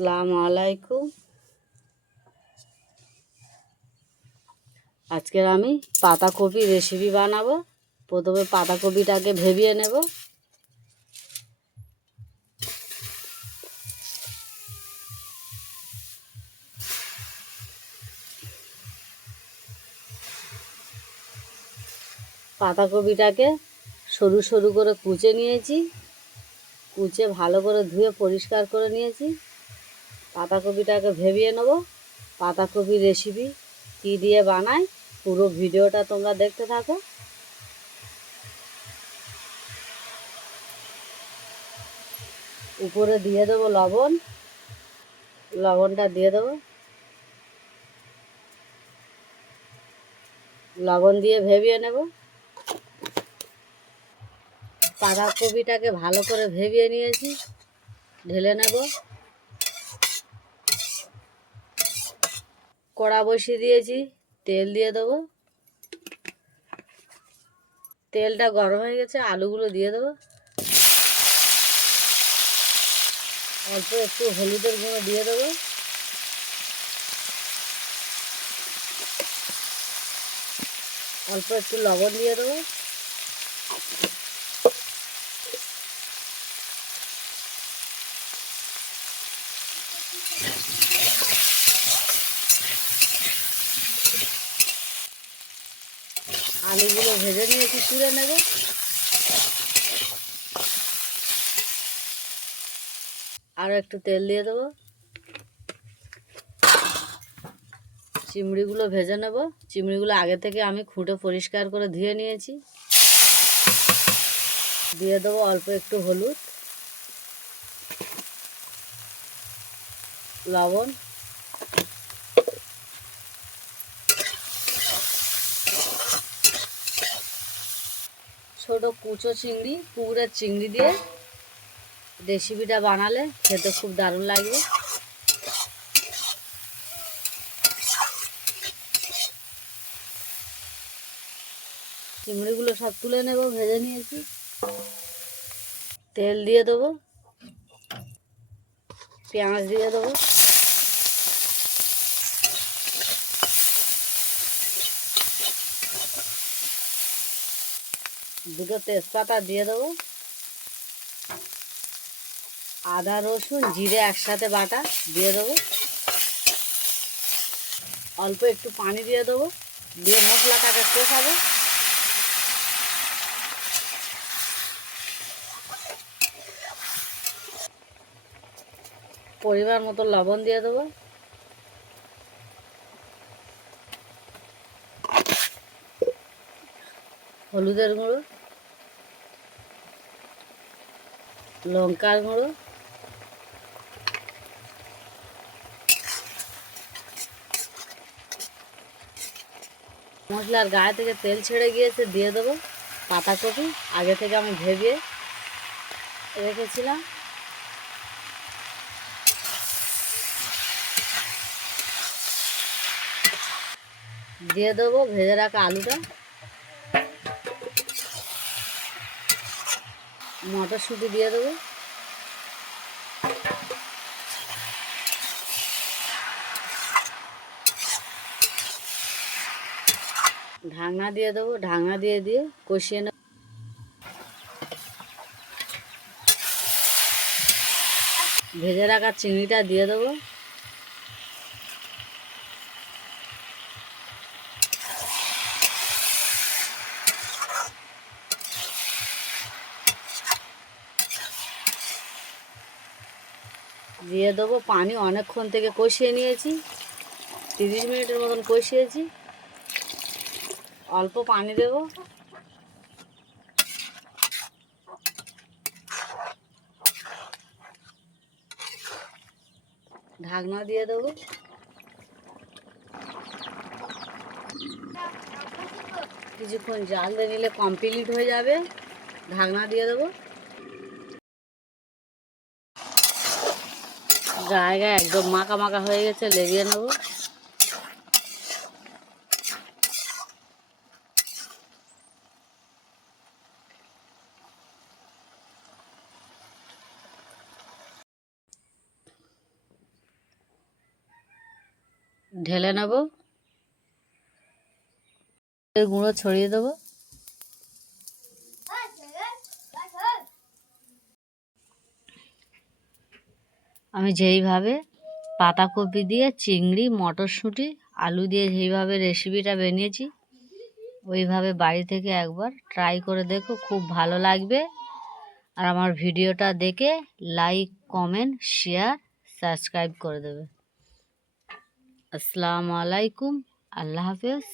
আসসালামু আলাইকুম। আজকের আমি পাতাকপি রেসিপি বানাবো। প্রথমে পাতাকপিটাকে ভেবিয়ে নেব। পাতাকপিটাকে সরু সরু করে কুচে নিয়েছি। কুচে ভালো করে ধুয়ে পরিষ্কার করে নিয়েছি। পাতাকপিটাকে ভেবিয়ে নেব। পাতাকপি রেসিপি কী দিয়ে বানাই, পুরো ভিডিওটা তোমরা দেখতে থাকো। উপরে দিয়ে দেবো লবণ। লবণটা দিয়ে দেবো। লবণ দিয়ে ভেবিয়ে নেব। পাতাকপিটাকে ভালো করে ভেবিয়ে নিয়েছি। ঢেলে নেব। কড়া বসিয়ে দিয়েছি, তেল দিয়ে দেবো। তেলটা গরম হয়ে গেছে, আলুগুলো দিয়ে দেবো। অল্প একটু হলুদের গুঁড়ো দিয়ে দেবো। অল্প একটু লবণ দিয়ে দেবো। আলুগুলো ভেজে নিয়েছি, তুলে নেব। আরও একটু তেল দিয়ে দেবো। চিংড়িগুলো ভেজে নেব। চিংড়িগুলো আগে থেকে আমি খুঁটে পরিষ্কার করে ধুয়ে নিয়েছি। দিয়ে দেবো অল্প একটু হলুদ, লবণ। ছোট কুচো চিংড়ি, পুকুরের চিংড়ি দিয়ে রেসিপিটা বানালে খেতে খুব দারুণ লাগবে। চিংড়িগুলো সব তুলে নেব, ভেজে নিয়েছি। তেল দিয়ে দেবো, পেঁয়াজ দিয়ে দেবো। দুটো তেজপাতা দিয়ে দেবো। আদা, রসুন, জিরে একসাথে বাটা দিয়ে দেবো। অল্প একটু পানি দিয়ে দেবো। দিয়ে মশলাটাকে কষাবো। পরিমাণ মতো লবণ দিয়ে দেবো। হলুদের গুঁড়ো, লঙ্কার গুঁড়ো, মশলার গায়ে থেকে তেল ছেড়ে গিয়েছে, দিয়ে দেবো পাতাকপি আগে থেকে আমি ভেবিয়ে রেখেছিলাম। দিয়ে দেবো ভেজে রাখা আলুটা। মটরশুঁটি দিয়ে দেবো। ঢাকনা দিয়ে দেবো, ঢাকনা দিয়ে দিয়ে কষিয়ে নেব। ভেজে রাখা চিংড়িটা দিয়ে দেবো। দিয়ে দেবো। পানি অনেকক্ষণ থেকে কষিয়ে নিয়েছি। তিরিশ মিনিটের মতন কষিয়েছি। অল্প পানি দেব। ঢাকনা দিয়ে দেবো। কিছুক্ষণ জাল দিয়ে নিলে কমপ্লিট হয়ে যাবে। ঢাকনা দিয়ে দেবো। জায়গা একদম মাখা মাখা হয়ে গেছে লেগিয়ে নেব। ঢেলে নেব। গুঁড়ো ছড়িয়ে দেবো। আমি যেইভাবে পাতাকপি দিয়ে চিংড়ি, মটরশুঁটি, আলু দিয়ে যেইভাবে রেসিপিটা বানিয়েছি, ওইভাবে বাড়ি থেকে একবার ট্রাই করে দেখো, খুব ভালো লাগবে। আর আমার ভিডিওটা দেখে লাইক কমেন্ট শেয়ার সাবস্ক্রাইব করে দেবে। আসসালামু আলাইকুম, আল্লাহ হাফেজ।